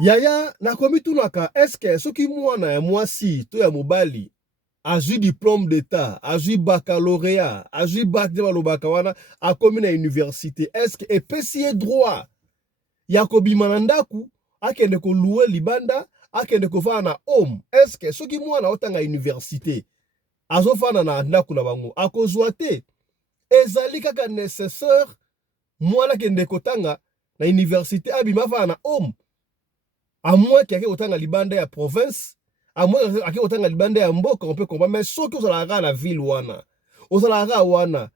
Yaya nakomi tunaka eske soki mwana ya mwasi to ya mobali azwi diplôme d'état, azwi baccalauréat, azwi bac de balobaka wana akomi na université, eske epesi ye droit ya kobima na ndaku akende koluwe libanda akende kofana na homme? Eske soki mwana otanga université azofana na ndaku na bango akozwa te? Ezali kaka nécessaire mwana kende kotanga na université abima fana na homme, à moins qu'il y ait autant de libanda ya province, à moins qu'il y ait autant de libanda ya mboka, on peut comprendre. Mais surtout, on a la ville wana, on a la wana.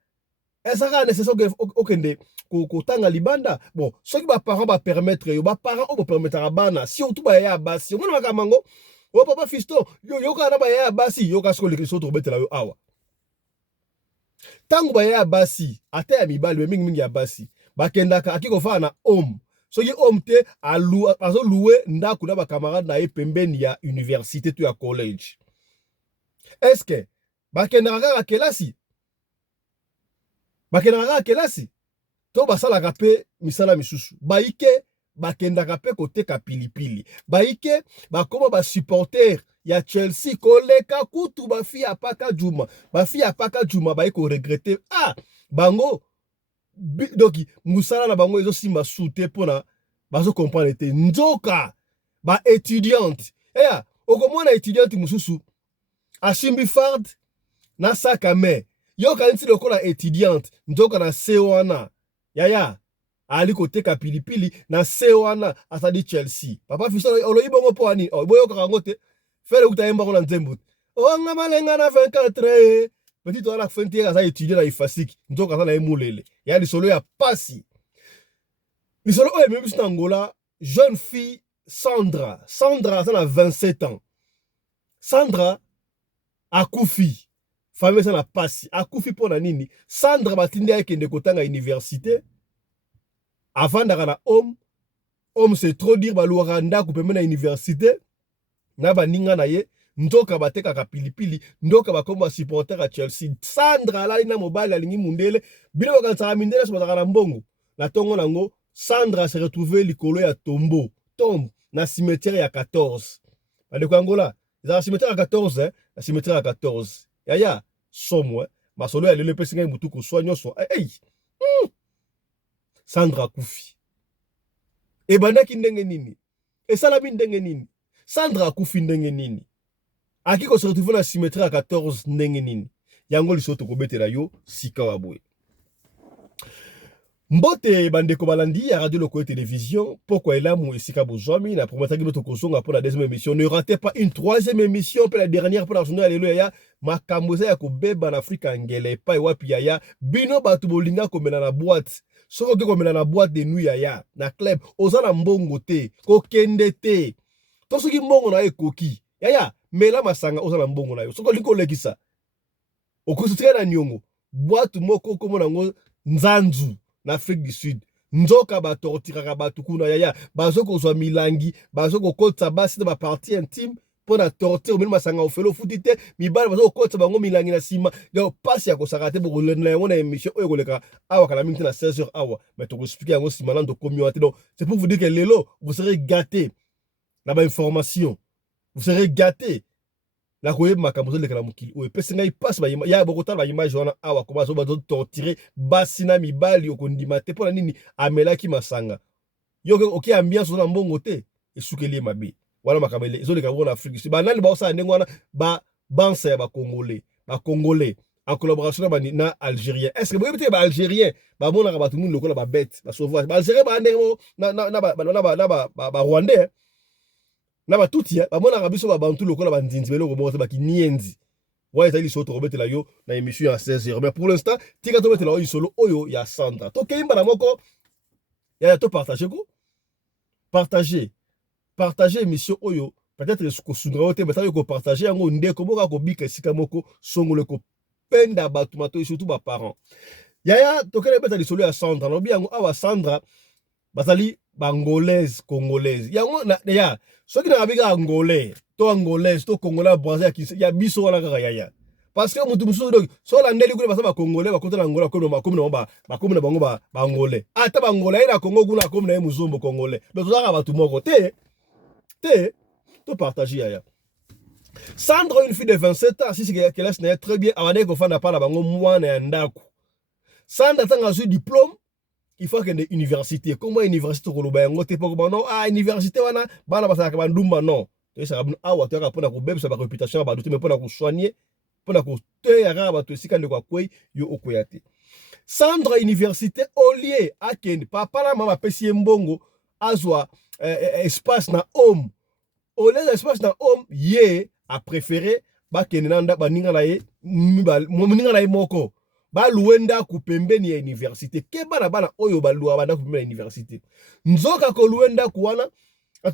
Est-ce que c'est nécessaire que tanga libanda? Bon, ceux qui parents va permettre, parents vont permettre à bana, si on tout va y a basi, on va mango, oh papa fiston, yo kana ba ya basi, yo kasko le kristo to betela yo awa. Tangu ba ya basi, ate ya mibali mingi ya basi, ba kendaka akiko fa na homme. Soki homme te azo loué ndaku na ba camarade na ye pembeni ya université to ya collège. Est-ce que bakendaka ka kelasi? Bakendaka ka kelasi? To basalaka pe misala misusu. Baike bakendaka pe koteka pilipili. Baike bakoma ba supporter ya Chelsea koleka kutu bafi apaka Juma. Bafi apaka Juma baiko regretter. Ah, bango donc musala na bango ezo simba soute pona bazo comprendre te nzoka ba étudiante eya okomona étudiante mususu asimbi fard na sac à main yo kanti lokola étudiante nzoka na sewana yaya ali koteka pilipili na sewana asadi Chelsea papa fiso oloyi bongo po ani boyo kango te fele utayemba ko na nzembo nga malenga na 24 petit on a fait un étudier na ifasiki nzoka sana emulele ya lisolo ya pasi lisolo oyo même si Angola jeune fille Sandra ça a 27 ans. Sandra akufi famille ça na pasi akufi pona nini? Sandra batindi akende kotanga université avant d'ara homme c'est trop dire baluaka ndako pembeni na université na baninga na ye ndoka bateka ka pilipili ndoka bakoma supporter à Chelsea. Sandra la ina mobile alingi mundele bino bakansaka mindele so bazaka na mbongo na tongo nango. Sandra se retrouvait likolo ya tombe na cimetière ya 14 bande ko Angola za cimetière ya 14 na cimetière ya 14 yaya somwe masolo ya lelo pesinga mutu ko soigno so Sandra kufi e bandaki ndenge nini esala ndenge nini? Sandra kufi ndenge nini akiko se retrouver na cimetière à 14 ndenge nini? Yango lisoto ko betela yo sika wa boye. Mbote bandeko balandi ya radio Lokoyo télévision, pourquoi est là mou esika bozwami na promettre que notre kosonga pour la deuxième émission. Ne ratez pas une troisième émission pour la dernière pour la journée alléluia makamboza ya ko beba na Afrika ngele pa wapi ya bino batu bolinga komela na boîte. Soko ke komela na boîte de nuit ya na club ozana mbongo te ko kende te. To soki mbongo na ekoki ya mela masanga ozana mbongo na yo. Soko liko lekisa okosutra na nyongo boîte moko komona ngo nzanzu na Afrique du Sud nzoka batortiraka batu kuna yaya bazoko zwa milangi bazoko kotsa basi na ba partie intime pona tortir mimi masanga ofelo futite mibala bazoko kotsa bango milangi na sima yo pasi ya kosakate boko lena yango na émission oyo koleka awa kala mingi na 16h awa mais to expliquer yango sima na ndo communauté. Donc c'est pour vous dire que lelo vous serez gâtés na ba information, vous serez gâtés la koye makambo le kala mukili o pesinga ipasse ba ya bokota ba image wana awa ko bazo bazo torturer basina mibali okondima te pona nini amelaki masanga yo oki ambiance na mbongo te esukeli mabe wala makambo ezo le kabona Afrique ba nani ba osa ndengo wana ba banse ya ba congolais en collaboration na algérien. Est-ce que vous avez ba algérien ba mona ba tout monde lokola ba bête ba sauvage ba algérien ba ndengo na rwandais na ba tuti ba mona kabiso ba bantu lokola ba ndinzi belo ko ba kinienzi wa ezali soto robetela yo na émission à 16h. Mais pour l'instant tika to betela yo solo oyo ya Sandra to keimba na moko ya to partager ko partager émission oyo peut-être ko sunga ote mais ko partager yango ndeko moka ko bika sika moko songole ko penda batu mato surtout ba parents yaya to kele betali solo ya Sandra no bi yango awa Sandra bazali bangolaise congolaise yango na ya soki na biga angolais to angolaise to congolais brazil ya biso wana kaka yaya parce que mutu musu donc so la ndeli kule basa ba congolais ba kota na Angola ko no makomi na bango ba angolais ata ba angolais na Congo kuna komi na muzumbo congolais donc tozaka batu moko te Te, to partager yaya. Sandra, une fille de 27 ans, si c'est qu'elle est très bien, avant qu'on fasse pas la bango moine et ndaku. Sandra, tant a eu diplôme, il faut qu'elle ait une université. Comment université au Koloba yango te poko non ah université wana bana basaka ka bandumba non. Tu sais ah wa tera pona ko bebe sa réputation ba doute mais pona ko soigner, pona ko te yara ba to sika ndeko kwei yo okoyate. Sandra université au lieu a ken papa la mama pesi mbongo azwa espace na homme. Au lieu d'espace na homme ye a préféré ba kenenda ba ninga na ye ninga na ye moko. Ba luenda kupembeni ya université ke bana bana oyo ba luwa bana kupembeni ya université nzoka ko luenda kuwana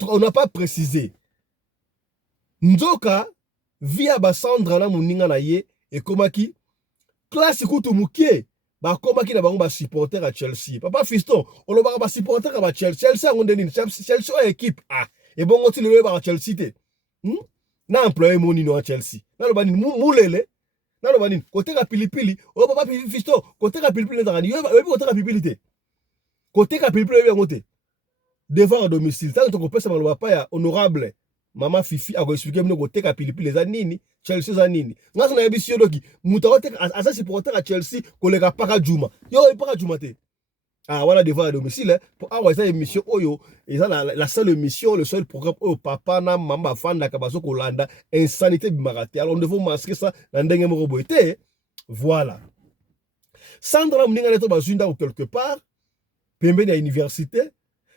on n'a pas précisé nzoka via ba Sandra na muninga na ye e komaki classe kutu mukie ba komaki na bango ba supporter à Chelsea papa fiston olobaka ba supporter à Chelsea ngonde nini Chelsea o équipe ah et bongo ti le ba Chelsea te na employé moni no à Chelsea na lo bani mulele na lo banini côté ka pilipili o papa fisto côté ka pilipili ndakani yo côté ka pilipili te côté ka pilipili yo ngote devant à domicile tant que pesa maloba pa ya honorable mama Fifi a expliquer mino côté ka pilipili za nini Chelsea za nini ngasa na yebisi doki muta wote asa supporter à Chelsea koleka paka Juma yo paka Juma te ah voilà devant à domicile pour avoir cette émission oyo et ça la seule émission le seul programme oh papa na mama fan la kabaso kolanda insanité bimarate alors on devait masquer ça dans ndenge moko boité voilà Sandra mninga neto bazunda ou quelque part pembeni à université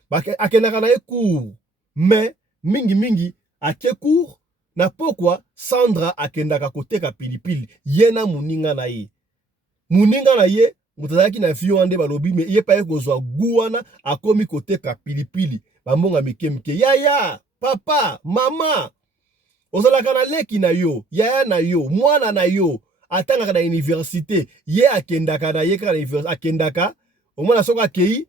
ba akenaka na cours mais mingi ake cours na pourquoi Sandra akendaka koteka pilipili yena muninga na ye mutazaki na fiyo ande balobi me ye pa ekozwa guwana akomi koteka pilipili bambonga mike yaya papa mama ozalaka na leki na yo yaya na yo mwana na yo atangaka na université ye akendaka na ye kaka na université akendaka omona soka akei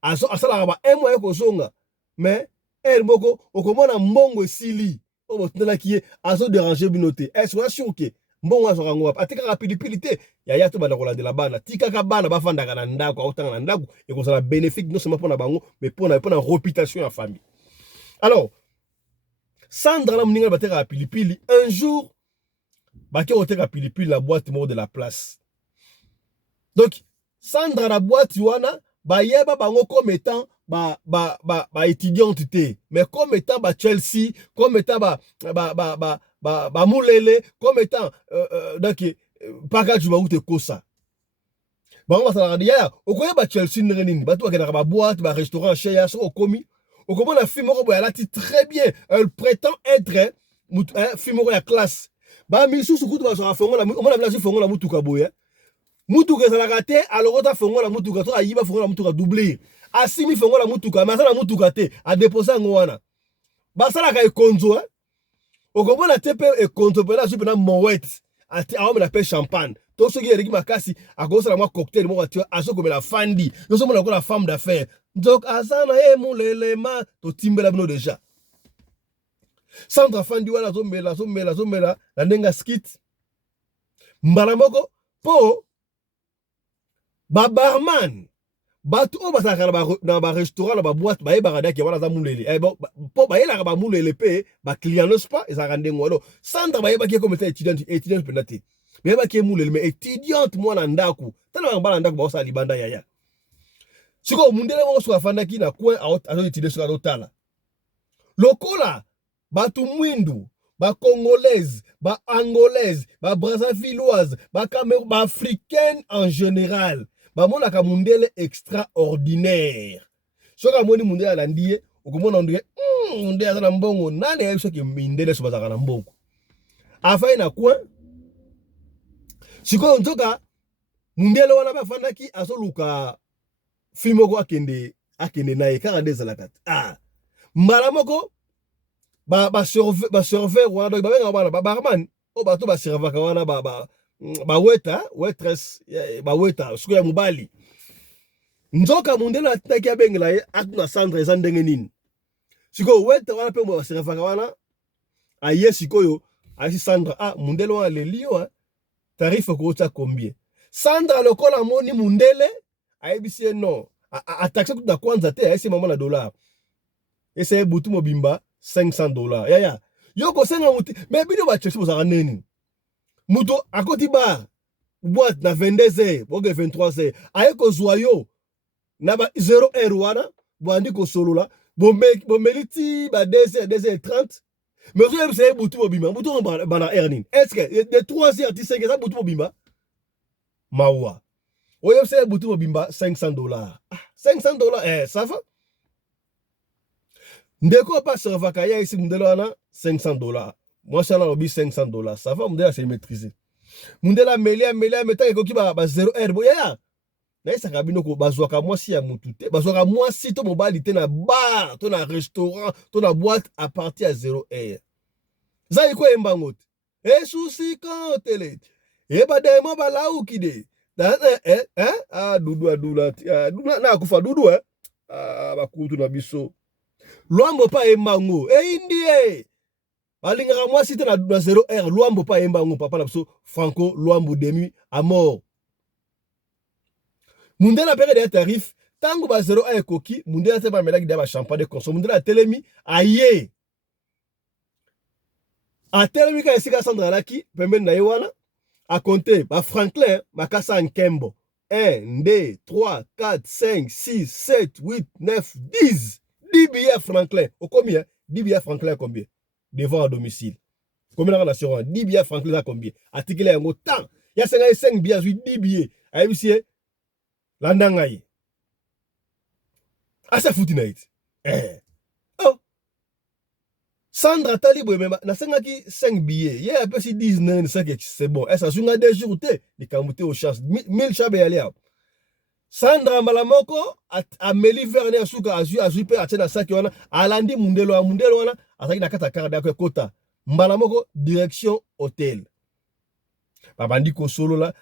asalaka ba un mois ekozonga mais el moko okomona mbongo esili o botundelaki ye azo déranger bino te est-ce sûr que mbongo azoka ngo atikaka pilipili te yaya to bana kolandela bana tikaka bana bafandaka na ndako aotanga na ndako ekozala bénéfique non seulement pona bango mais pona réputation ya famille. Alors Sandra la mninga bateka pilipili un jour baki oteka pilipili la boîte mort de la place. Donc Sandra la boîte wana bayeba bango comme étant ba étudiante te mais comme étant ba Chelsea comme étant ba mulele comme étant donc paka juba ute kosa bango basala ya okoye ba Chelsea nini batu bakena ba boîte ba restaurant chez ya so komi okomona film moko boya lati très bien elle prétend être film moko ya classe ba misusu kutu basala fongola omona bila fongola mutuka boya mutuka ezalaka te alokota fongola mutuka to ayiba fongola mutuka doubler asimi fongola mutuka mais asala mutuka te adepose yango wana basalaka ekonzo okomona te pe ekonzo pena zupe na mowete ati aome na pe champagne to soki eriki makasi akosala mwa cocktail moko ati azokomela fandi yosomona kola femme d'affaires donc azana mulelema to timbela bino déjà Sandra fandi wana zomela na ndenga skit mbala moko po ba barman batu o basaka na ba restaurant na ba boîte ba yebaka daki wana za mulele po ba yelaka ba mulele pe ba client n'est pas ezaka ndengo alo Sandra ba yebaki comme étudiante penate ba yebaki mulele mais étudiante mwana ndaku tala ba ndaku ba osa libanda yaya siko mundele mo so afandaki na coin azo étudier sur l'otala lokola batu mwindu ba congolaise ba angolaise ba brazzavilloise ba cameroun ba africaine en général bamonaka mundele extraordinaire soka moni mundele alandiye okomona ndike mundele azana mbongo nane yeso ke mindele so bazaka na mbongo afai na coin siko ntoka mundele wana bafandaki azoluka filmoko akende naye kaka ndezalaka mbala moko ba serveur wana donc babenga bana ba barman o bato ba servaka wana ba waitress ba waiter suko ya mubali nzoka mundele ataki abengela ye atuna Sandra eza ndenge nini siko waiter wana pe mo ba servaka wana aye sikoyo asi Sandra mundele wana lelio tarif ko ta combien Sandra lokola moni mundele ayebisi non ataxe kuta kwanza te ayesi mama na dollar essaye butu mobimba $500. Ya. Yoko senga muti. Mais bino ba chercher bozara neni. Muto akoti bar. Boîte na 22h, boge 23h. Ayeko zoyo. Na ba 0h wana. Boandi ko solo la. Bomeliti ba 2h, 2h30. Mais vous avez boutou bobima. Boutou bana earning. Est-ce que de 3h à 5h ça boutou bobima? Mawa. Vous avez boutou bobima $500. $500, ça va? Ndeko pas sur vakaya ici mundela $500. Moi ça na obi $500. Ça va mundela c'est maîtriser. Mundela melia meta ekoki ba 0h boya. Na isa kabino ko bazwaka mwasi ya mutu te. Bazwaka mwasi to mobali te na bar, to na restaurant, to na boîte à partir à 0h. Za iko embangote. Susi kantele. Ba demo ba laukide. Dudu adula. Na kufa dudu bakutu na biso. Luambo pa embango. Indie. Balingaka mwasi te na 0h. Luambo pa embango papa na biso Franco Luambo demi à mort. Mundela période de tarif, tango ba 0h ekoki, mundela te ba melaki de ba champagne de conso. Mundela telemi aye. A telemi ka esika Sandra laki, pembeni na yewana, a compter ba Franklin, makasa nkembo. 1, 2, 3, 4, 5, 6, 7, 8, 9, 10. 10 billets Franklin. Au combien? 10 billets Franklin combien? Devant à domicile. Combien de l'assurance? 10 billets Franklin à combien? Article en autant. Il y a 5 billets, 10 billets. Aïe, monsieur. Landangaye. Asa fouti na iti. Oh. Sandra Talibou même na sengaki 5 billets. Il y a si 19 c'est bon. Ça sunga des jours te ni kamute au chance 1000 chabe yali. Sandra Malamoko a meli verner suka azu pe atena saki wana alandi mundelo wana ataki na kata carte ya kota. Malamoko direction hôtel. Babandi ko solo la,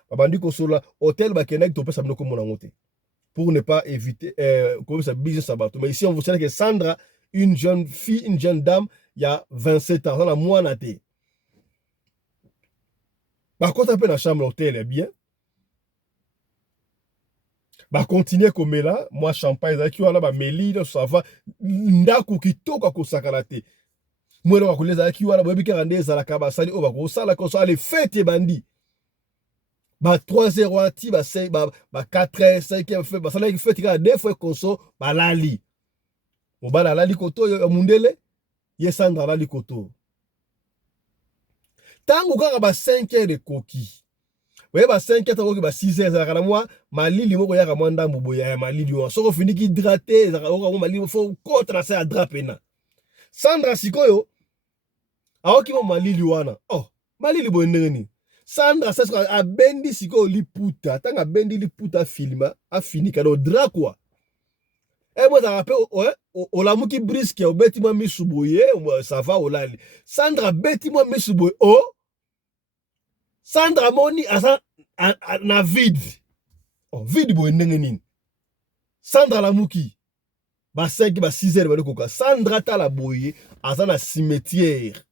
hôtel ba kenek to pesa binoko mona ngote. Pour ne pas éviter comme ça business abato. Mais ici on vous sait que Sandra, une jeune fille, une jeune dame, il y a 27 ans, dans la moine à thé. Par contre, un peu la chambre hôtel est bien. Bah continuer comme là, moi champagne qui wala ba meli ça va ndaku kitoko ko sakalate. Moi na ko les qui wala ba bika rande za la kaba sali o ba ko sala ko ça les fêtes bandi. Ba 3h ati ba 5 ba 4h 5h fait ba sala qui fait tika deux fois konso ba lali. Mo ba lali koto yo mundele ye Sandra lali koto. Tango kaka ba 5h de coquille. Ouais, bah 5h, bah 6h, ça va moi, ma lili moko yaka mwanda mboya ma lili on soko fini ki hydraté, ça va ma lili faut contre ça à drapena. Sandra sikoyo aoki mo ma lili wana. Oh, ma lili boneni. Sandra ça a bendi siko liputa, tanga bendi liputa filma, a fini kado dra quoi. Et moi ça rappelle o la muki briske o beti moi misuboye, ça va o lali. Sandra beti moi misuboye. Oh Sandra moni asa na vide. Oh, vide bo ndengenini. Sandra la muki. Ba 5 ba 6h ba koka. Sandra ta la boye asa na cimetière.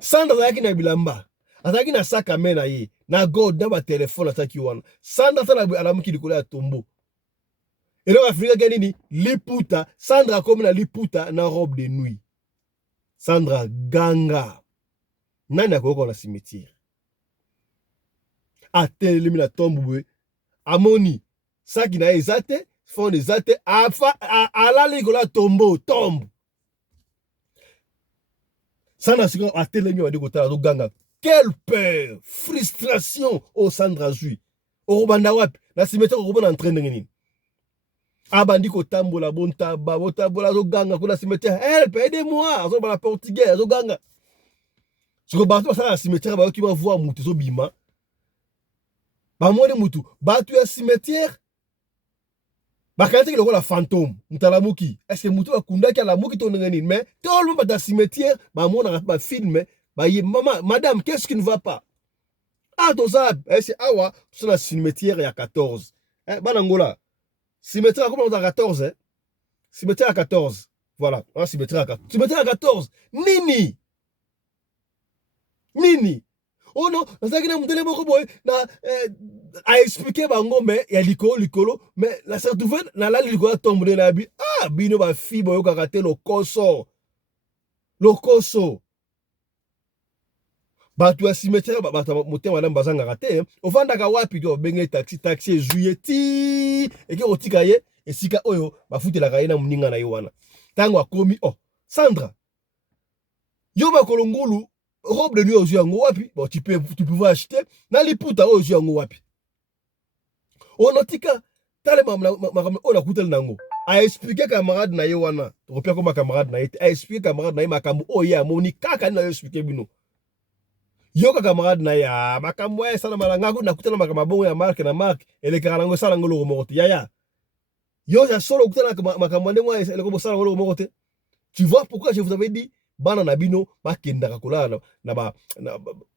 Sandra yaki na bilamba. Asa ki na saka mena ye. Na god na ba téléphone asa ki wana. Sandra ta la muki likolo ya tombo. Et là Afrika gani liputa. Sandra comme na liputa na robe de nuit. Sandra ganga. Nani akoko na cimetière. Atelemi na tombe amoni saki na ezate fond ezate alali kola tombo tombe. Sana siko atelemi wadi kotala to ganga. Quelle peur, frustration au Sandra Zui. O banda wapi na cimetière ko bona entraîner nini. Abandi ko tambola bonta ba botabola to ganga ko na cimetière. Help, aidez-moi, zo bana portugais zo ganga. Ce que bateau ça la cimetière ba qui va voir mutu zo bima. Ba moni mutu, batu ya cimetière. Ba kante ki la fantôme, mutala muki. Est-ce que mutu va kunda ki la muki to ngeni mais tout le monde dans cimetière, ba mona ba filmer, ba ye maman, madame, qu'est-ce qui ne va pas? Ah toza, c'est awa, sur la cimetière il y a 14. Banangola. Cimetière comment on a 14 hein? Cimetière à 14. Voilà, un cimetière à 14. Cimetière à 14. Nini. Oh non, nazalaki na mundele moko boy na a expliquer bango mais ya likolo mais la se retrouve na la likolo tombe na bi ah bino ba fi boyo kakate lokoso bato ya cimetière bato motema wana bazangaka te ovandaka wapi to benge taxi ezuye ti eke kotika ye esika oyo bafutelaka ye na moninga na ye wana ntango akomi oh Sandra yo bakolo ngulu robe de nuit ozwi yango wapi bon tu peux acheter na liputa oyo ozwi yango wapi onotika tale makambo oyo nakuteli nango aexplike camarade na ye wana tokopia koma camarade na ye te aexplike camarade na ye makambo oyo ye amoni kaka nini na yo explike bino yoka camarade na ya makambo ya sala malanga ko nakutana makambo bongo ya marque na marque elekaka nango sala ngolo moko te yaya yo ya solo kutana makambo ndengo eleko bosala ngolo moko te. Tu vois pourquoi je vous avais dit bana na bino bakendaka kolala na ba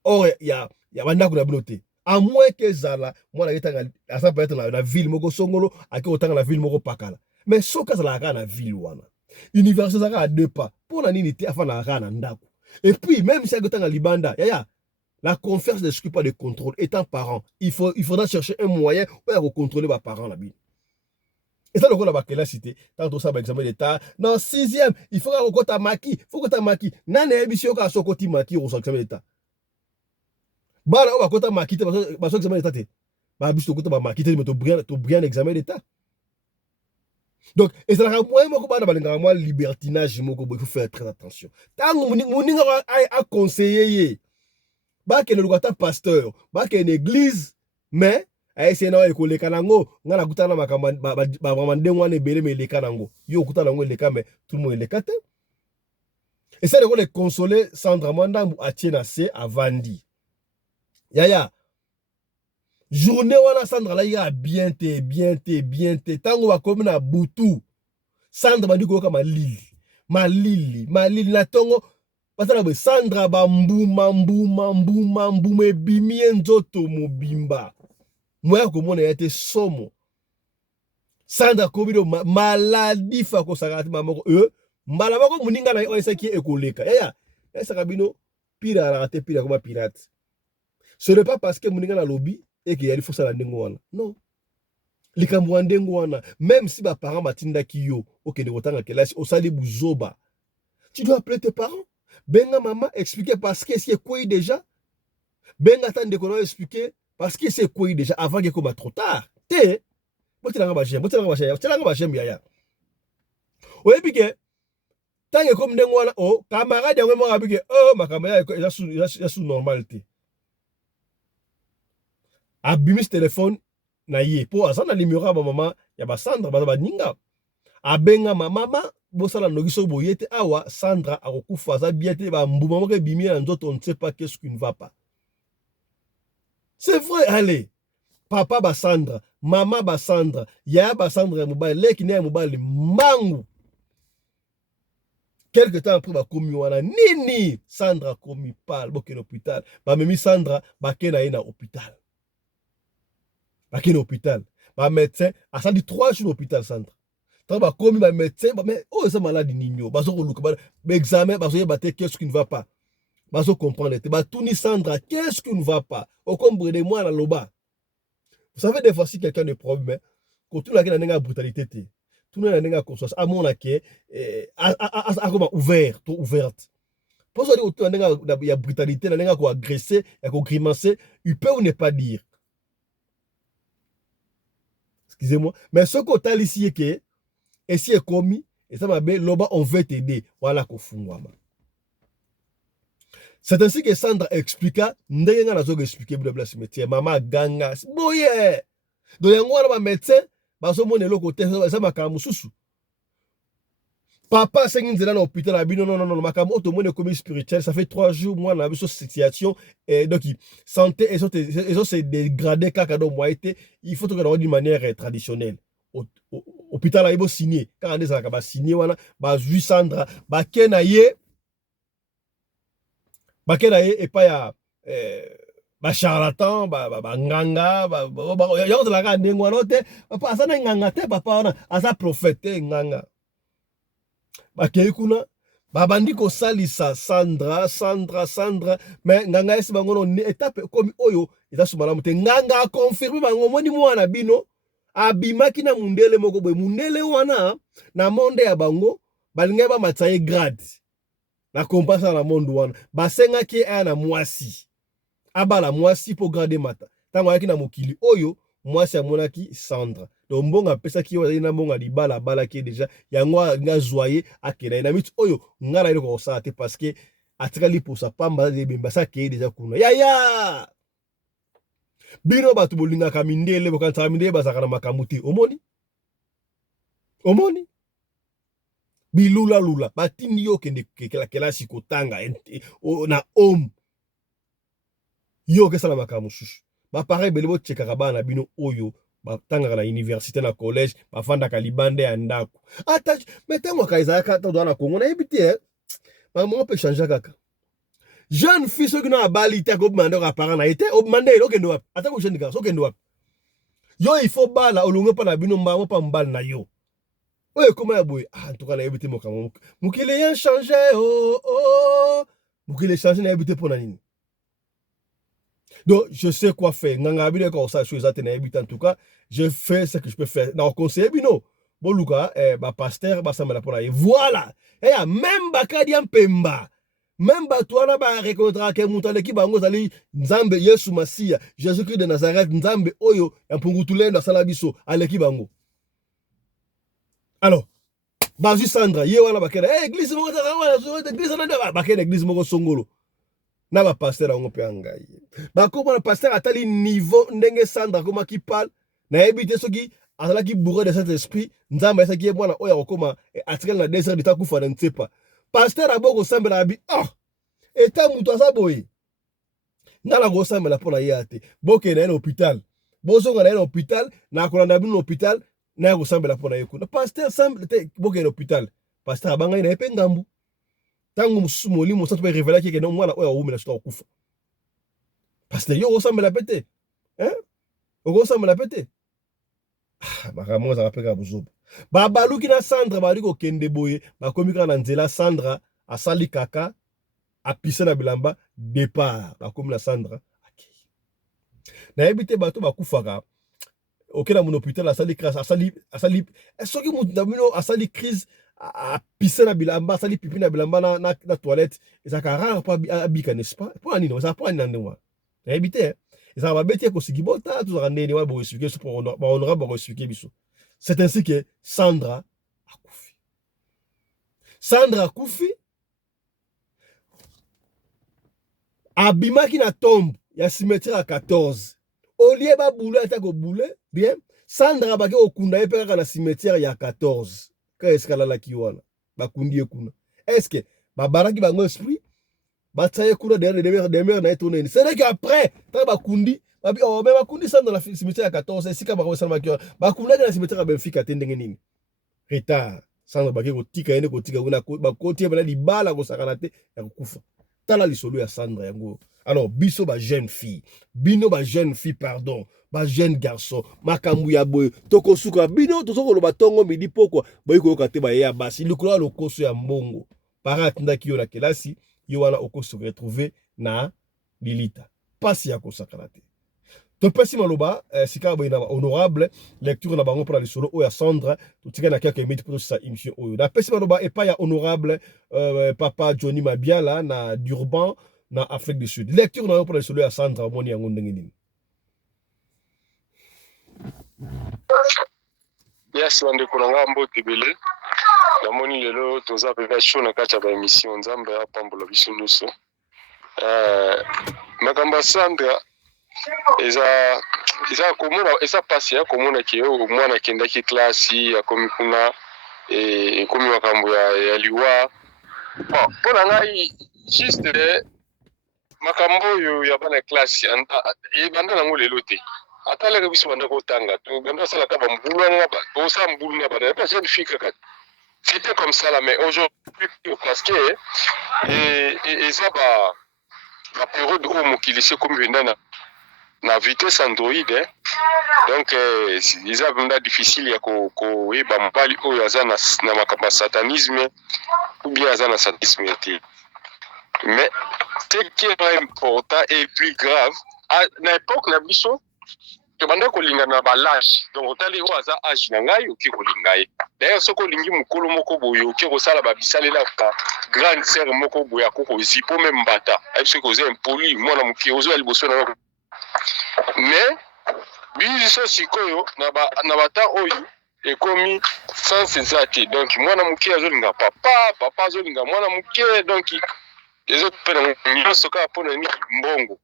or ya bandako na bino te à moins que zala moi na yetanga asa peut être na ville moko songolo aki otanga na ville moko pakala mais soka zala ka na ville wana université zaka à 2 pas pour na nini te afana ka na ndako et puis même si akotanga libanda yaya la confiance ne s'occupe pas de contrôle. Étant parent, il faudra chercher un moyen pour contrôler les parents là-bas. Et ça, le coup là-bas, la cité, tant que ça, par examen d'État, dans 6e, il faut que tu maquis, il faut que tu maquis. Nan est émission qui a son côté maquis au examen d'État. Bah là, on va côté maquis, parce que examen d'État, bah, bis tu côté maquis, tu brillant examen d'État. Donc, et ça n'a pas moi libertinage, il faut faire très attention. Tant que mon a conseillé, ba ke le lukata pasteur ba ke une église mais ese na ekoleka nango ngana kutana makamba ba vraiment ndengwana ebele me leka nango yo kutana nango leka mais tout le monde leka te et ça de consoler Sandra Mwandambu atiena se avandi yaya journée wana Sandra la ya bien te tango ba komi na butu Sandra bandi ko kama malili na tongo Pasala Sandra ba mbuma ebimi nzoto mobimba. Moya komona yete somo. Sandra kobido maladie fa ko sakati mamoko mbala bako muninga na yo esaki ekoleka. Yaya, esaka bino pira raté pira comme pirate. Ce n'est pas parce que muninga na lobby et que yali faut ça la ndengo wana. Non. Likambo ndengo wana, même si ba parents matinda kiyo, OK de kotanga kelasi osali buzoba. Tu dois appeler tes parents. Benga maman expliquer parce que c'est quoi déjà. Benga tande qu'on a expliqué parce que c'est quoi déjà avant que comme trop tard. Te, moi tu l'as pas j'aime yaya. Ouais piqué. Tant que comme dengo na oh camarade yango mo abike oh ma camarade ya sous normalité. Abimis téléphone na yé pour azana numéro ba maman ya ba Sandra ba ninga. Abenga mama bosala nogiso boyete awa Sandra akokufa za biete ba mbuma moko bimi na nzoto on ne sait pas qu'est-ce qui ne va pas. C'est vrai, allez. Papa ba Sandra, maman ba Sandra, ya ba Sandra mobile, leki ne mobile mangu. Quelque temps après ba komi wana nini Sandra komi pal boke l'hôpital. Ba memi Sandra ba kena ina hôpital. Ba kena hôpital. Ba médecin a sali 3 jours hôpital Sandra. Tant ba komi ba médecin ba mais oh ça malade nino ba zo luka ba examen ba zo yebate qu'est-ce qui ne va pas ba zo comprendre te ba tuni Sandra qu'est-ce qui ne va pas au combre de moi na loba. Vous savez des fois si quelqu'un est problème quand tout la que na brutalité te tout na nga conscience à mon que a comment ouverte pour ça tout na ya brutalité na nga ko agresser ya ko grimacer il peut ou ne pas dire excusez-moi mais ce qu'on t'a ici que et si est commis, et ça m'a bien, loba, on veut t'aider. Voilà qu'on fout. C'est ainsi que Sandra expliqua, n'enga na zo expliquer blabla cimetière, maman ganga, boye. Donc yango na médecin, ba so monelo côté ça makamu susu. Papa senginzela na hôpital abino non makamu to mone comme spirituel, ça fait 3 jours moi na biso situation et donc santé et ça c'est dégradé kaka do moi été, il faut que dans d'une manière traditionnelle. Hôpital aibo signé quand on a signé wana ba ju Sandra ba kena ye et pas ya ba charlatan ba nganga ba yo de la ga ndengwa note papa asana nganga te papa wana asa prophète nganga ba ke kuna babandi ko salisa Sandra mais nganga esi bango no étape comme oyo eza sumala mute nganga confirmer bango moni mwana bino abimaki na mundele moko boye mundele wana na monde ya bango balinga ba matsaye grade na kompasa na monde wana basengaki aya na mwasi abala mwasi po grade mata tango ayaki na mokili oyo mwasi amonaki Sandra donc mbonga pesaki yo na mbonga libala balaki déjà yango nga joyer akela na mitu oyo ngala ile ko sa te parce que atikali pour sa pamba de bimba sa ke déjà kuna ya bino batu bolinga ka mindele bokanta mindele bazaka na makamuti omoni bilula batindi yo kende kela sikotanga na homme yo ke sala makamususu ba pareil belebo tchekaka bana bino oyo batanga na université na collège bafanda ka libande ya ndako ata metango ka izaka to na Congo na ebité maman peut changer kaka jeune fille ceux qui n'ont bali te ko mande ka parent na été obmande lo kendo wapi ata ko jeune garçon kendo wapi yo il faut bala olongo pa na bino mba mo pa mbal na yo oye comment ya boy en tout cas na ebité mo kamo mukile yan changer mukile changer na ebité pour na nini. Donc, je sais quoi faire. En tout cas, je fais ce que je peux faire. Dans le conseil, bino. Bon, Luka, pasteur, voilà. Et même Bakadian Pemba. Même Batouana, reconnaîtra que Moutale qui bango zali Nzambe Yesu Masia, Jésus-Christ de Nazareth, Nzambe Oyo, un Pungutule dans Salabiso, Aleki bango. Alors, Bazu Sandra, Yewana Bakena, église Moko, église Moko Songolo. Na ba pasteur a ngope angai ba ko na pasteur atali niveau ndenge Sandra koma ki parle na ebité soki azala ki bourré de cet esprit nzamba esa ki bwana oya kokoma atikala na désert de kufa na ntepa pasteur aboko sambela abi eta mutu asaboye ngala go sambela pona yate boke na hôpital bozonga na hôpital na kolanda bino hôpital na go sambela pona yekuna pasteur samble te boke na hôpital pasteur abanga na epe ngambu tango musumoli musa tupe révéler que non mwana oya umela sito kufa parce que yo osambela pete osambela pete makambo za kapeka buzoba babaluki na Sandra bali ko kende boye bakomika na nzela Sandra asali kaka apisa na bilamba départ bakomi na Sandra na ebité bato bakufaka okena mon hôpital asali crash asali soki mutu na bino asali crise a pissé na bilamba sali pipi na bilamba na toilette ezaka rare pa abika n'est-ce pas pour nini ça pour nande moi na habité ezaka babeti ko sigibota tout za ndeni wa bo expliquer sur pour honorable bo expliquer biso c'est ainsi que Sandra akufi abimaki na tombe ya cimetière à 14 au lieu ba boule ata ko boule bien Sandra baki okunda epeka na cimetière ya 14 est-ce qu'elle a la kiwana bakundi ekuna est-ce que babaraki bango esprit batsaye kuna derrière demeure na etoneni c'est vrai qu'après tant bakundi babi mais bakundi ça dans la cimetière à 14 sika bako salama kiwa bakundi na cimetière à Benfica tendenge nini retard sans baki ko tika ene ko tika kuna bakoti bana libala ko sakana te ya kufa tala lisolo ya Sandra yango. Alors biso ba jeune fille bino ba jeune fille pardon ba jeune garçon makambu ya boy toko suka bino tozoko lo batongo midi poko boy ko kate ba ya basi likolo lokoso ya mbongo para tindaki yo na kelasi yo wana okoso retrouver na lilita pasi ya kosakana te to pesi maloba sika boy na honorable lecture na bango pour la solo o ya Sandra to tika na quelques minutes pour sa émission oyo na pesi maloba et pas ya honorable papa Johnny Mabiala na Durban na Afrique du Sud lecture na pour la solo ya Sandra moni yango ndenge nini. Yes, wande kunanga mbote bele. Namoni lelo toza peka show na kacha ba émission nzambe ya pambola biso nyuso. Makamba Sandra eza komona eza pasi ya komona ke mwana kenda ki klasi ya komi kuna komi makambo ya liwa. Bon, pona ngai juste makambo yo ya bana klasi banda nango lelo te. Atala biso banda ko tanga to banda sala ka bambulu na ba to sa mbulu na ba pas jeune fille kaka c'était comme ça là mais aujourd'hui parce que et ça ba période où mokili c'est comme na vitesse Android donc ils ont banda difficile ya ko ba mbali o yaza na makamba satanisme ou bien aza na sadisme te. Mais ce qui est important et plus grave, à l'époque na biso to banda kolinga na balage, donc otali o aza âge na ngai oki kolinga ye. D'ailleurs soko olingi mukolo moko boye oki kosala babisalela ka grande sœur moko boye akoko zipo même mbata abiso koza impoli mwana muki ozo ya liboso na mais biso sikoyo na bata oyo ekomi sans ezati, donc mwana muki azolinga papa azolinga mwana muki, donc ezopena nyonso kaka mpona nini mbongo.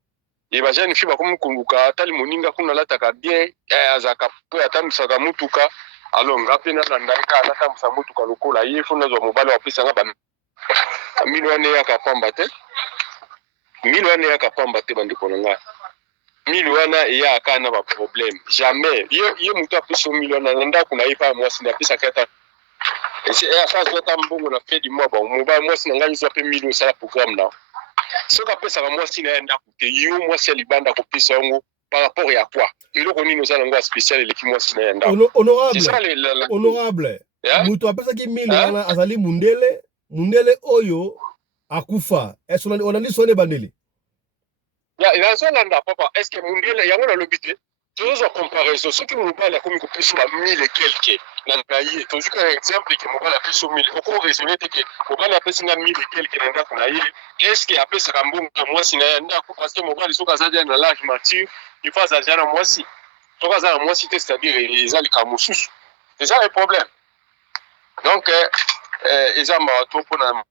Et bah jeune fille bakomi kunguka atali moninga kuna lataka bien azaka pe atambisaka mutuka alors ngape na ndaka atambisa mutuka lokola ye funa zo mobali wapesa nga ba milwane ya kapamba te bandiko nanga milwana ya kana ba problème jamais ye mutu apesa milwana na ndako na ipa mwasi na pesa kata et à face de tambongo na fait du mois ba mobali mwasi na ngani zo pe milio sala programme na soka pesa ka mwasi na enda kute yo mwasi libanda ko pesa ngo par rapport ya quoi eloko nini osala ngo spécial eleki mwasi na enda honorable mutu apesa ki 1000 wana azali mundele oyo akufa est-ce on a dit sonné bandeli ya zolanda papa est-ce que mundele yango na lobité toujours comparaison ce qui nous parle comme ko pesa ba 1000 et quelques na kaye to juka exemple que mobala pesa 1000 oko raisonner que mobala pesa 1000 et quelques na ndako na ye est-ce que apesa kambongo mwasi na ndako parce que mobala soka zadia na l'âge mature il faut zadia na mwasi soka za na mwasi c'est-à-dire les ali kamususu c'est ça le problème. Donc eza marathon pona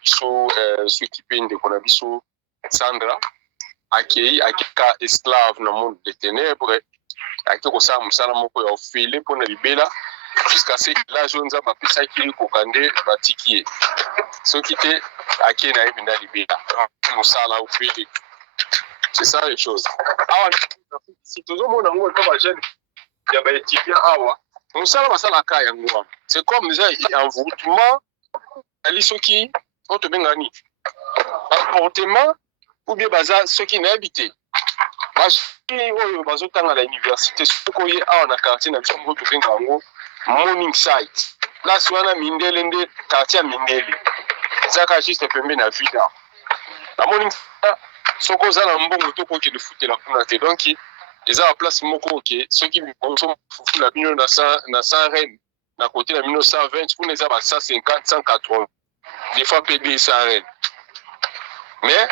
biso ceux qui peignent de kona biso Sandra akika esclave na monde des ténèbres akiko kosala musala moko ya ofele pona libela jusqu'à ce que là jonza bapesa ki kokande batiki soki te ake na ebinda libela musala ofele. C'est ça les choses. Awa si tozo mona ngo to ba jeune ya ba étudiant awa musala basala ka yango c'est comme déjà envoûtement ali soki on te bengani comportement ou bien baza soki na habité parce que bazo tanga la université soko ye awa na quartier na biso moko benga ngo morning site place wana mindele nde quartier mindele zaka juste pembe na vida la morning soko za na mbongo to ko ki de foot la kuna te donc eza la place moko ke soki bonso fufu na bino na 100 reine na côté na 1920 kuna eza ba 150 180 des fois PD 100 reine mais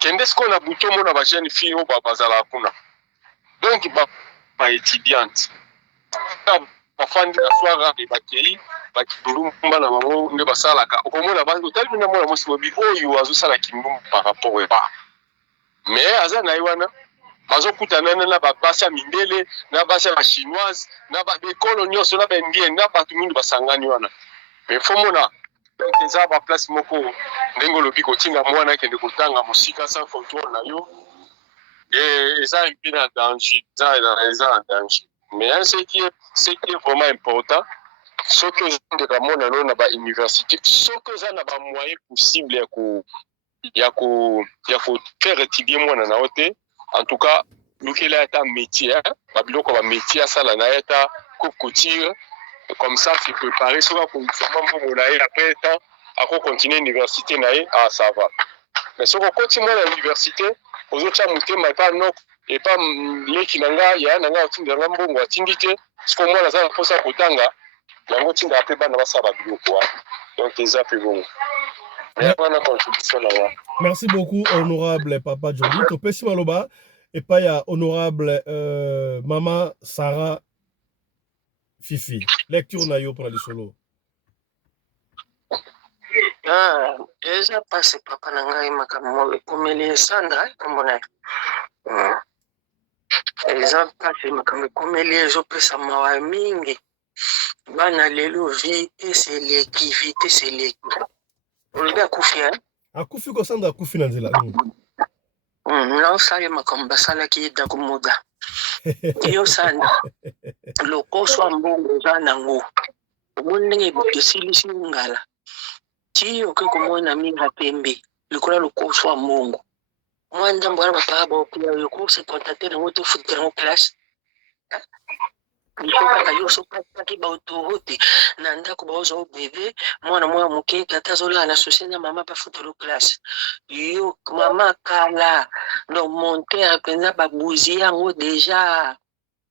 kende ce qu'on a bouton mona ba jeune fille au bazala kuna donc ba étudiante ba fandi na soir et ba kei ba kibulumba na bango nde basalaka okomona ba otali na mona mosi bobi oyo azosala kimbumba par rapport à mais aza na iwana bazo kutana na ba basa mindele na basa ba chinoise na ba ekolo nyonso na ba indien na ba tumundu basangani wana mais fomona donc eza ba place moko ndengo lobi kotinga mwana kende kotanga musika sans contrôle na yo et eza impina danger eza en danger. Mais ce qui est vraiment important ce que je demande na ba université ce que ça na ba moyen possible ya ko faire étudier mwana na ote en tout cas lukela ta métier ba biloko ba métier ça la na eta couture comme ça tu préparer soit pour vraiment na après temps à continuer l'université na ça va. Mais si on continue à l'université aux autres mutema pas non et pas leki nanga ya nanga otinda mbongo atindite ce que moi la pour ça kotanga yango tinda après bana basaba biloko donc les appels bon. Merci beaucoup, honorable Papa Johnny. Topesi maloba et pas ya honorable Maman Sarah Fifi. Lecture na yo pour le solo. Déjà passé papa na ngai makambo komeli Sandra komona. Déjà passé makambo komeli ezopesa mawa mingi. Bana lelo vite c'est leki. Olga akufi akufi ko Sandra akufi na nzela non sale makambo basala ki da kumuda yo Sandra loko so mbongo zanango umunenge bukesilisi ngala ti okumona minga pembe likola loko so mbongo mwanda mbwana baba pia yo ko se contacter na moto futre en classe Bishoka yo soka ki ba autoroute na ndako ba ozo bébé mwana moke tata zola na société mama pa futuro classe yo mama kala no monter penza ba bougie yango déjà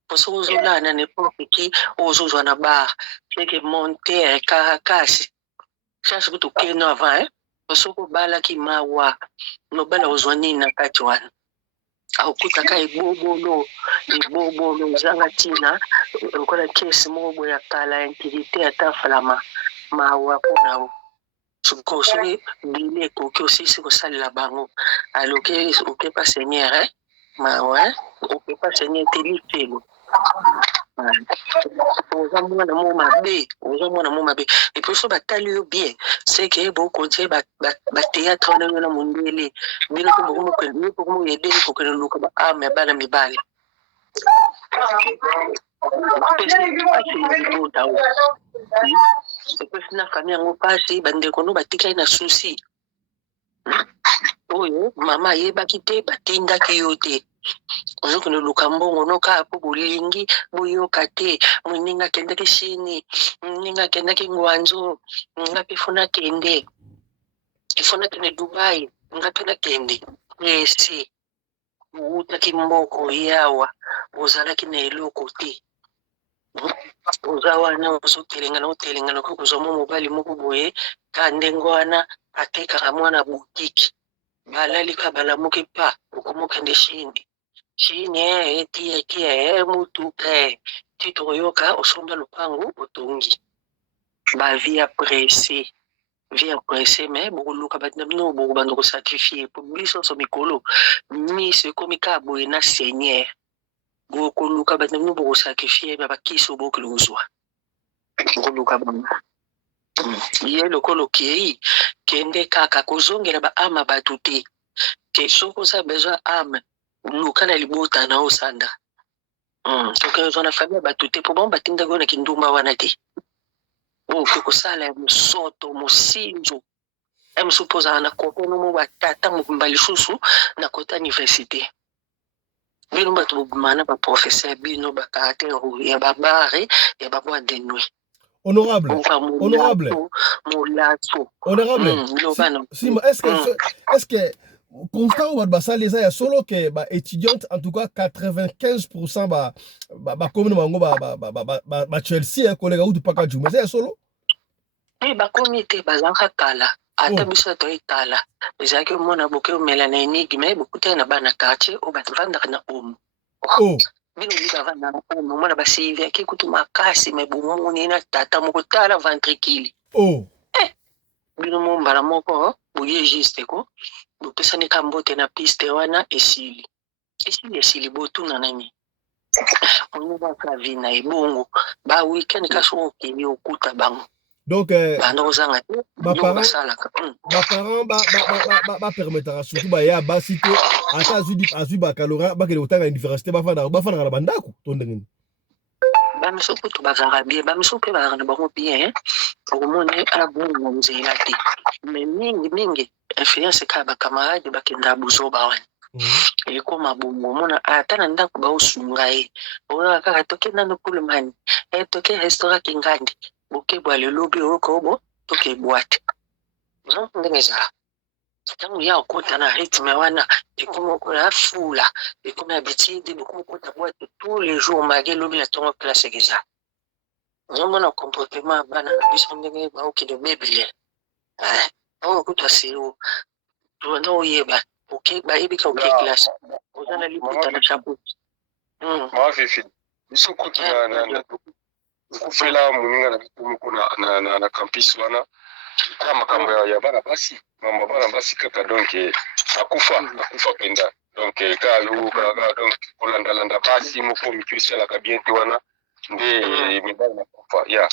poso ozola na n'importe qui ozozwa na bar c'est que monter Caracas cherche kuto keno avant poso ko bala ki mawa no bala ozwa nini na kati wana akutaka ibobolo zanga tina okola kesi moko ya kala intégrité atafalama mawa mpona sukosui bile ekoki osisi kosalela bango aloke oke pa seigneur mawa oke pa seigneur telifelo oza mwana mo mabe epuis so batali yo bien c'est que bokontie batéâtre wana yo na mondele bino mpe bokomoyede kokende luka baarme ya bana mibale epesi na fami yango mpasi bandeko no batikali na susi oyo mama ayebaki te batindaki yo te ozokende luka mbongo noka po bolingi boyoka te moninga akendaki chini moninga akendaki ngwanzo nga mpe fo nakende Dubai nga mpe nakende esi outaki mboko yawa ozalaki na eloko te oza wana otelengana ko kozwa mobali moko boye ka ndenge wana atekaka mwana butiki balalika balamuki pa okomokende chini etiaki mutuka tito oyoka osomba lupangu otongi vie appréciée mais bokoluka batina bino bokobanda kosakrifie po biso so mikolo miso ekomi ka boye na seigneur bokoluka batina bino bokosakrifie bakisi obokeli kozwa bokoluka bango ye lokolo okei kende kaka kozongela baama bato te ke soki oza besoin ame luka na libota na osanda soki ozwa na famille bato te po bango batindaki oyo na kindumba wana te oke kosala ya mosoto mosinzo mosu mpo ozala na kopeno mo batata mobimba lisusu na kota université bino bato bobima na baprofesseur bino bakaraktere ya babare ya babois de nuit Honorable. Simba, est-ce que constat ou basali les ya solo que ba étudiante en tout cas 95% ba commune mango ba Chelsea kolega utu paka juma c'est solo ba comité bazanga kala ata biso to itala ezaki mona boke omela na enigme bokute na bana quartier o batvanda na omo bino bavanda na omo mona basivi aki kutu makasi me bomoni na tata moko tala ventricule bino mombala moko boye juste ko bopesani kambote na piste wana esili botuna nani on va faire vina ebongo ba weekend kaso okeni okuta bango donc ma parents permettra surtout ba ya basité ata azu baccalauréat bakele otanga université bafana na bandako to ndengeni bamiso kutu bazanga bien bamiso mpe bazanga na bango bien okomoni abongo nzela te mais mingi influence ka bakamarade bakenda buzoba wana ekoma bongo mona ata na ndako baosunga ye oyoka kaka tokenda no pulemani toke restaurant kingandi bokebwa lelobi oyokobo tokebwate ndenge ezala ntango ya okota na rythme wana ekomi okola fula ekomi habitude bokomi okota boite tous les jours mage elobi na ntongo classe eza omona comportement ya bana na biso ndenge baokende bebelela okokuta selo tona oyeba bayebika oke classe oza na liputa na chapeau mafifi biso kutu na kufela moninga na bitumoko na campus wana ka makambo ya bana basi mama bana basi kaka donc akufa penda donc ka luka donc kolanda basi moko mituisalaka bien te wana nde mibali na kufa ya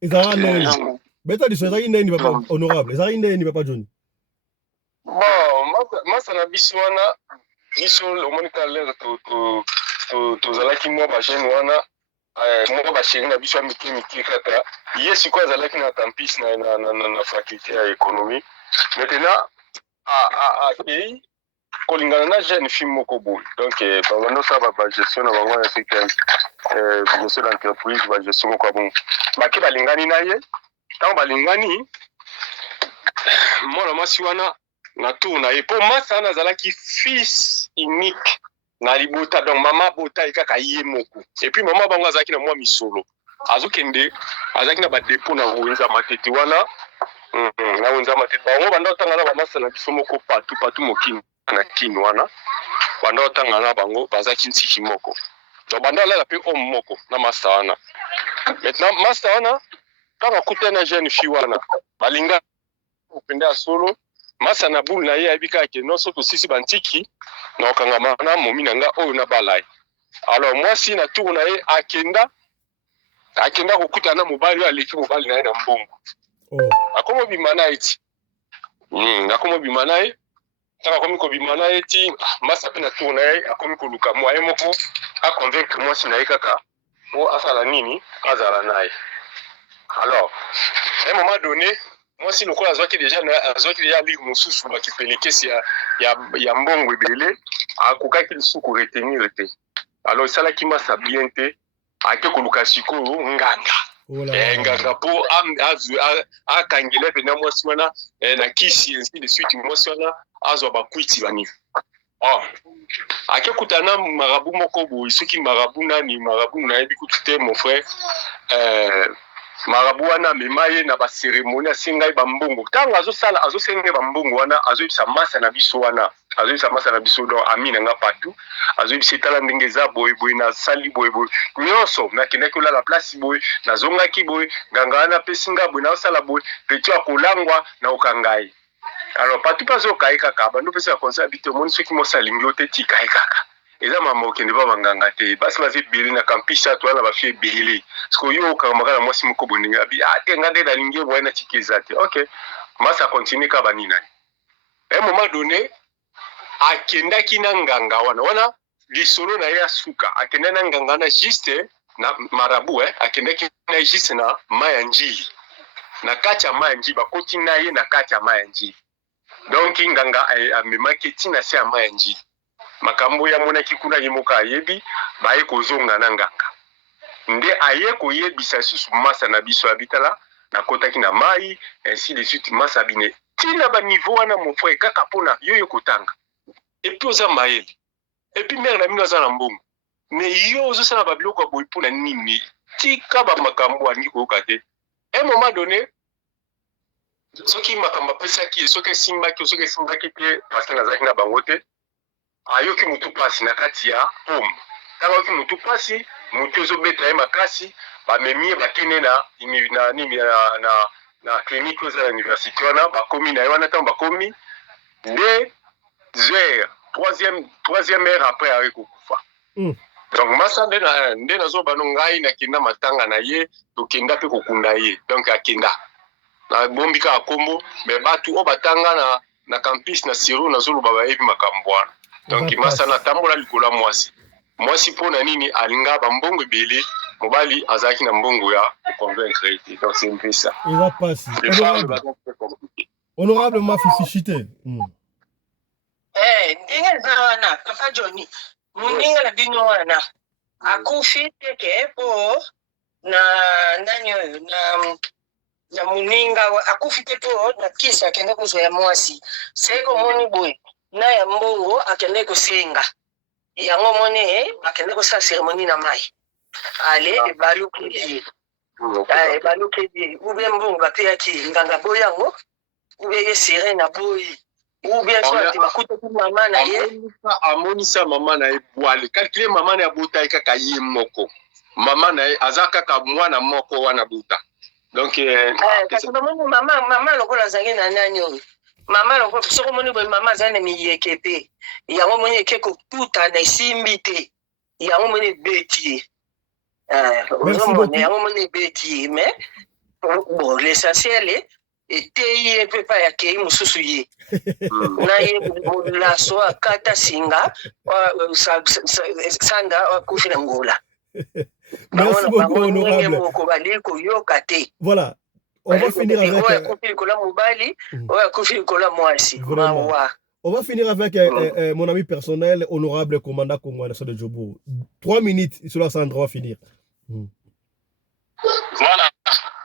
ezala nini beta diso ezalaki ndeni papa honorable ezalaki ndeni papa Johnny bon masa na biso wana biso omoni ka lere tozalaki mwa bajene wana moko basheri na biso ya mike kaka ye sikoyo azalaki na campus na faculté ya économie maintenant akei kolingana na jeune fille moko boye donc babanda osala bagestion na bango ya sécurité gestion d'entreprise gestion moko bon bake balingani na ye ntango balingani mwana mwasi wana na tour na ye mpo mwasi wana azalaki fils unique na libota donc mama bota ye kaka ye moko epuis mama bango azalaki na mwa misolo azokende azalaki na badepo na wenza matete wana na wenza matete bango banda otanga na bamasa na biso moko patu mokini na kini wana banda otanga na bango bazalaki nsiki moko donc banda olela mpe homme moko na master wana maintenant master wana ntango akutana na jeune fille wana balinga opende ya solo masa na bulu na ye ayebi kaka ke non soki osisi bantiki na okangama na momi na nga oyo na balai alors mwasi na tour na ye akenda kokutana na mobali oyo aleki mobali na ye na mbongo akoma obima na ye ti akoma obima na ye ntango akomi kobima na ye ti masa mpe na tour na ye akomi koluka mwa ye moko aconvaincre mwasi na ye kaka po asala nini azala na ye alors à un moment donné mwasi lokola azwaki deja lire mosusu bakipelekesi ya mbongo ebele akokaki lisuku retenir te alors esalaki masa bien te ake koluka sikoyo nganga mpo akangela pena mwasi wana na kisi ainsi de suite mwasi wana azwa bakwiti bani ake kutana marabu moko boye soki marabu nani marabu nayebi kutu te mon frère marabu wana amema ye na baseremoni asengai bambongo ntango azosenga bambongo wana azoyebisa masa na biso wana azoyebisa masa na biso donc ami na nga patu azoyebisa etala ndenge eza boyeboye nasali boyeboye nyonso nakendaki olala place boye nazongaki boye nganga wana apesi nga boye naosala boye petu akolangwa na okangai alors patu mpe azoyoka ye kaka bando mpesi ya conseil abi te omoni soki mosi alingi yo te tika ye kaka eza mama okende ba banganga te basi baza ebele na campus ato wana bafie ebele siko yo okamaka na mwasi moko boninga abi te nga nde nalingi boye na tika eza te ok masi akontinue ka banina un moment donné akendaki na nganga wana lisolo na ye asuka akenda na nganga wana juste na marabu akendaki na juste na maya njili na kati ya maya njili bakoti na ye na kati ya maya njili donc nganga amemaki ntina se ya maya njili makambo ya monaki kuna ye moko ayebi baye kozonga na nganga nde aye koyebisa susu masa na biso abitala nakotaki na mai ainsi de suite masa bine tina ba niveau wana mon frère kaka pona yo kotanga et puis oza mayele et puis mère na mino aza na mbongo mais yo ozosala babiloko ya boye mpona nini tika bamakambo alingi koyoka te un moment donné soki makambo apesaki soki esimbaki te parce que nazalaki na bango te ayoki mutu pasi na kati ya homme ntango ayoki mutu pasi mutu ezobeta ye makasi bamemi ye bakende na clinique oyo eza na université wana bakomi na ye wana ntango bakomi nde troisième heure après aye kokufa donc masa nde nazobano ngai nakenda matanga na ye tokenda mpe kokunda ye donc akenda nabombi kaka kombo me batu oyo batanga na campus na siro nazoloba bayebi makambo wana donc masa natambola likolo ya mwasi mpona nini alinga bambongo ebele mobali azalaki na mbongo ya convaincre ete donc c'est un peu ça eza pasi honorable Mafifichite ndenge eza wana papa Johnny moninga na bino wana akufi teke po na nani oyo na moninga akufi te po na kisi akende kozwa ya mwasi seko moni boye na ya mbongo akende kosenga yango moni akende kosala cérémonie na mai ale ebaluki ube mbongo bapeyaki nganga boyango ube ye sere na boyi ube soati bakutaki mama na ye amonisa mama na ye bwale kalkile mama na ye abota kaka ye moko mama na ye aza kaka mwana moko wana buta donc kasi bamoni mama lokola azangi na nani oyo mama lokola soko moni boye mama azali na miyeke pe yango moni eke kokuta na esimbi te yango moni ebeti ye yango moni ebeti ye mais bon l'essentiel eteyi ye mpe pa yakei mosusu ye na ye laso akata singa sanda akufi na ngola Merci beaucoup, honorable. Voilà. On va finir avec... Vraiment. On va finir avec mon ami personnel, honorable commandant Congo Nation de Djobo. 3 minutes, cela Sandra va finir. Voilà.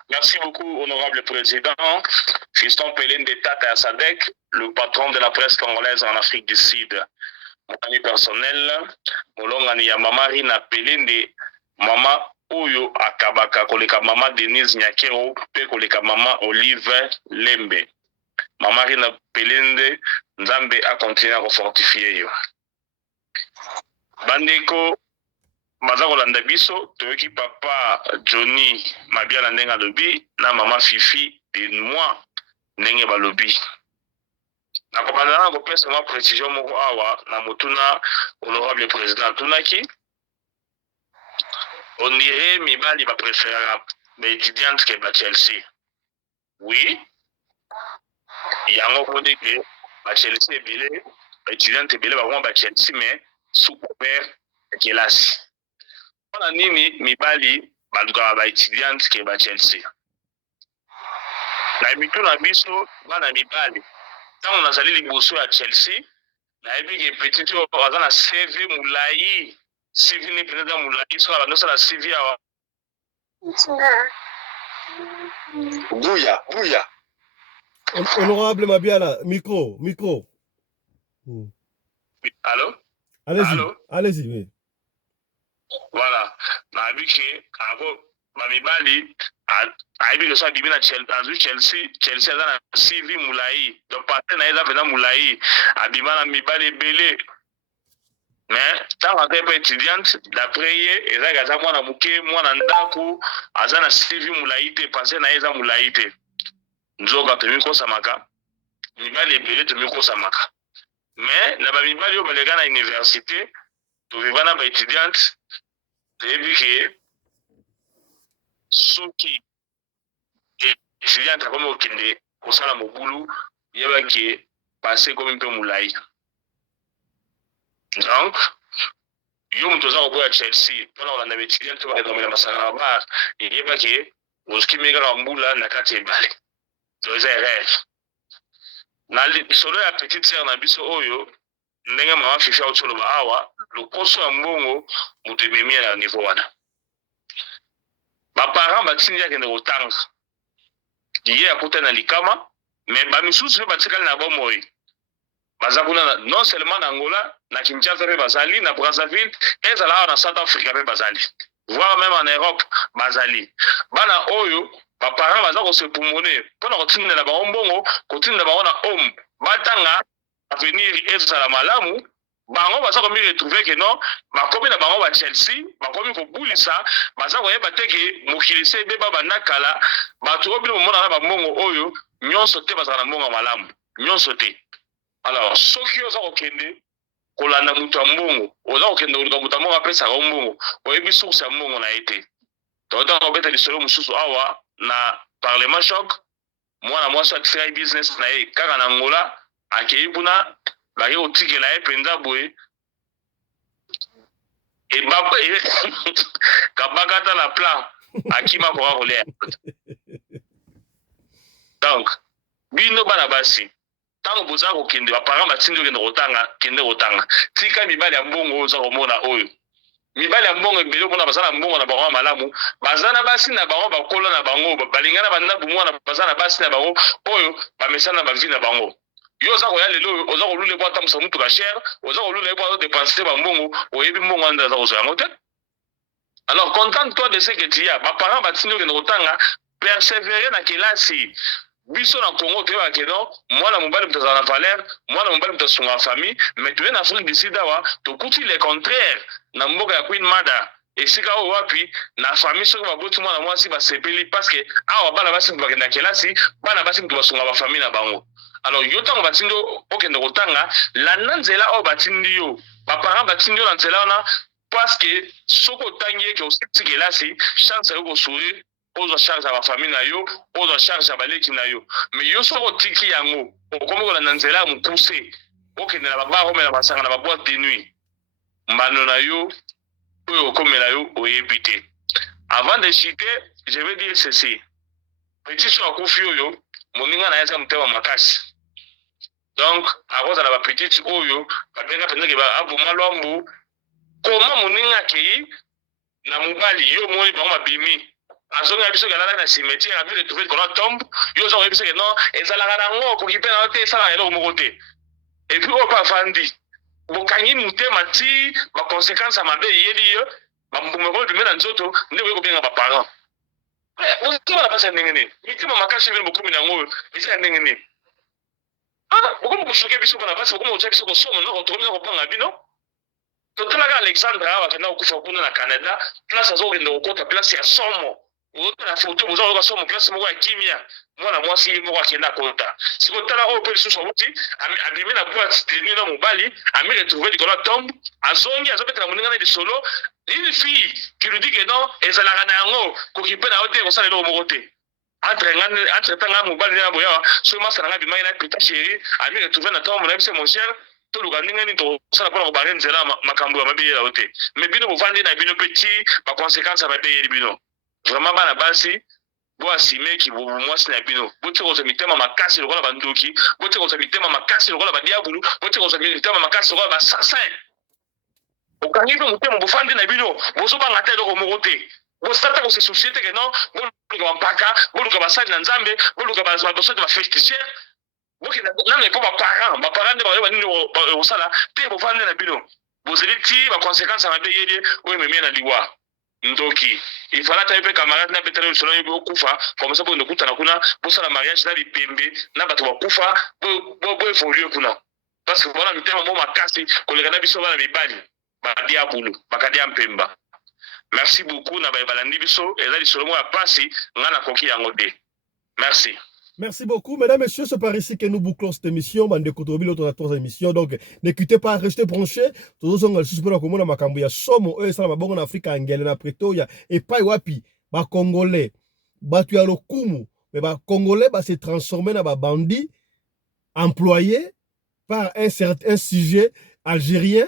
Merci beaucoup, honorable président. Fiston Pelin de Tata Sadek, le patron de la presse congolaise en Afrique du Sud. Mon ami personnel, Molongani ya mama Rina Pelin de mama Oyo Akabaka, koleka mama Denise Nyakero, pe koleka mama Olive Lembe. Mama Rina Pelin de Nzambe a continué à fortifier yo. Bandeko, baza kolanda biso toyoki papa Johnny Mabiala ndenge alobi na mama Fifi de moi ndenge balobi. Nakobanda na kopesa ma précision moko awa na motuna honorable président tunaki. On dirait mibali ba préférera les étudiantes que ba Chelsea. Oui. Yango ko que ba Chelsea belé, étudiante belé ba ba Chelsea mais sous couvert de classe. Wana nini mibali baluka ba étudiante ke ba Chelsea. Na mitu na biso bana mibali. Tant nazali liboso ya Chelsea, na yebi ke petit o azana CV mulai, CV ni peut-être mulai so ala nosala CV awa. Bouya. Honorable Mabiala, micro. Allô? Allez-y, oui. Voilà. Na yebi ke ako mamibali aibi que ça bibina Chelsea azana CV mulai donc partenaire na eza pena mulai abimana mibali belé mais tant que pas étudiante d'après ye eza gaza mwana muke mwana ndako azana CV mulai te passé na eza mulai te nzoka temi ko samaka mibali belé temi ko samaka mais na ba mibali yo balega na université to vivana ba étudiante tebi ke soki étudiante comme okende kosala mobulu yebaki passé comme un peu moulai. Donc yo mutu oza koboya Chelsea mpona kolanda ba étudiante bakedomela masanga na bar yebaki ozoki mekaka mbula na kati ebale so eza erreur na solo ya petite sœur na biso oyo ndenge mama Fifi auti oloba awa lokoso ya mbongo moto ememi na niveau wana baparent batindi akende kotanga ye akuta na likama mais bamisusu mpe batikali na bomoi baza kuna non seulement na Angola na Kinshasa mpe bazali na Brazzaville ezala awa na South Africa mpe bazali voire même en Europe bazali bana oyo baparent baza kosepumone mpona kotindela bango mbongo kotindela bango na homme batanga avenir ezala malamu bango baza komi retrouver que non bakomi na bango ba Chelsea bakomi kobulisa baza koyeba te ke mokili se ebeba bandakala bato oyo bino momona na bambongo oyo nyonso te bazala na mbongo malamu nyonso te. Alors soki oza kokende kolanda mutu ya mbongo oza kokende koluka mutu ya mbongo apesaka mbongo oyebi source ya mbongo na ye te tota kobeta lisolo mosusu awa na parlement choc mwana mwasi atisai business na ye kaka na Angola akei kuna bake kotikela ye mpenza boye kabakata na plan akima koka kolia. Donc bino bana basi tango boza kokende baparent batindi okende kotanga tika mibali ya mbongo oyo oza komona oyo mibali ya mbongo ebele omona baza na mbongo na bango malamu baza na basi na bango bakolo na bango balingana bandabu mwana baza na basi na bango oyo bamesana na bavi na bango yo oza koya lelo oza kolula ebo atambusa mutuka cher oza kolula ebo azodepanse bambongo oyebi mbongo wana aza kozwa yango te. Alors contente-toi de ce que tu as baparent batindi okende kotanga persévérer na kelasi biso na Congo toyeba ke non mwana mobali mutu azala na valeur mwana mobali mutu asunga famille mais toye na Afrique du Sud awa tokuti le contraire na mboka ya Queen Mada esika oyo wapi na famille soki baboti mwana mwasi basepeli parce que awa bana basi mutu bakenda kelasi bana basi mutu basunga bafamille na bango. Alors yo ntango batindi okende kotanga landa nzela oyo batindi yo baparent batindi yo na nzela wana parce que soki otangi eke ositi kelasi chance yo kosourire ozo charge ya bafamille na yo ozo charge ya baleki na yo mais yo soko otiki yango okomi kolanda nzela ya mokuse okendela babar omela basanga na baboite de nuit mbano na yo oyo okomela yo oyebi te. Avant de chuter je vais dire ceci petit so akufi oyo moninga na ye aza motema makasi donc akozala bapetite oyo babenga pendeke aboma lwambu koma moninga akei na mobali yo moni bango babimi azonga biso galala na cimetière a vu retrouver kola tombe yo zo biso ke non ezalaka nango koki mpe na te esala eloko moko te et puis oyo mpe afandi bokangi motema ti baconséquence ya mabe eyeli yo bambumeko ebime na nzoto nde boye kobenga baparent motema na pasi ya ndenge nini mitema makasi ebele bokomi nango eza ya ndenge nini bokomi koshoke biso mpona pasi bokomi kotya biso kosoma na kotokomi na kopanga bino totalaka alexandre awa akenda kokufa kuna na canada place azokende kokota place ya somo na foto boza koyoka somo place moko ya kimia mwana mwasi moko akenda akota sikotala oyo mpe lisusu awuti abimi na boite tenue na mobali ami retrouve likolo ya tombe azongi azobetela moninga na lisolo une fille qui lui dit que non ezalaka na yango koki mpe na yo te kosala eloko moko te entre tanga mobali nde na boyawa soki masa na ngai bimaki na peta chéri ami retrouve na tombe na biso mon cher toluka ndenge nini tosala mpona kobare nzela makambo ya mabe yela yo te mais bino bovandi na bino mpe ti baconséquence ya mabe eyeli bino vraiment bana basi boasimeki mwasi na bino botika kozwa mitema makasi lokola bandoki botika kozwa mitema makasi lokola badiabulu botika kozwa mitema makasi lokola basassin okangi mpe motema bofandi na bino bozobanga te eloko moko te bosata kose soucie teke non boluka bampaka boluka basali na nzambe boluka badosete bafesticiere nano epo baparent nde bayoba nini okosala te bofandi na bino bozeli ti baconséquence ya mabe yeli oyo ememie na liwa ndoki ifala ta mpe camarade na betala lisolo yo okufa comme ça bonde kutana kuna bosala mariage na bipembe na bato bakufa bo évoluer kuna parce que voilà mitema mo makasi koleka na biso bana mibali badia bulu bakadia mpemba merci beaucoup na balandi biso eza lisolo mo ya pasi ngana koki yango te merci. Merci beaucoup, mesdames, messieurs. C'est par ici que nous bouclons cette émission. Bande de Kotobi, l'autre a 3 émissions. Donc, n'écoutez pas, restez branchés. Tous les gens qui sont comme on a Makambuya, Somo, eux, ça va bon en Afrique, Angela, na Pretoria, et pas wapi, ba Congolais, ba tu as le Kumu, mais ba Congolais, ba se transformer dans ba bandit, employé par un certain sujet algérien.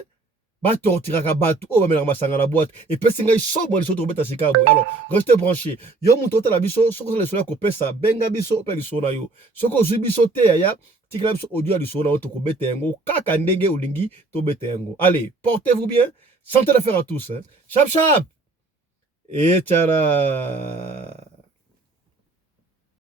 Batortiraka batu o bamela masanga na boîte et pesinga isomo les autres beta sikabo. Alors restez branchés yo muto ta la biso soko le soya ko pesa benga biso pe lisona yo soko zwi biso te ya tikla biso audio lisona o to ko betengo kaka ndenge olingi to betengo. Allez, portez-vous bien, santé d'affaires à tous hein. Chap chap et tchala.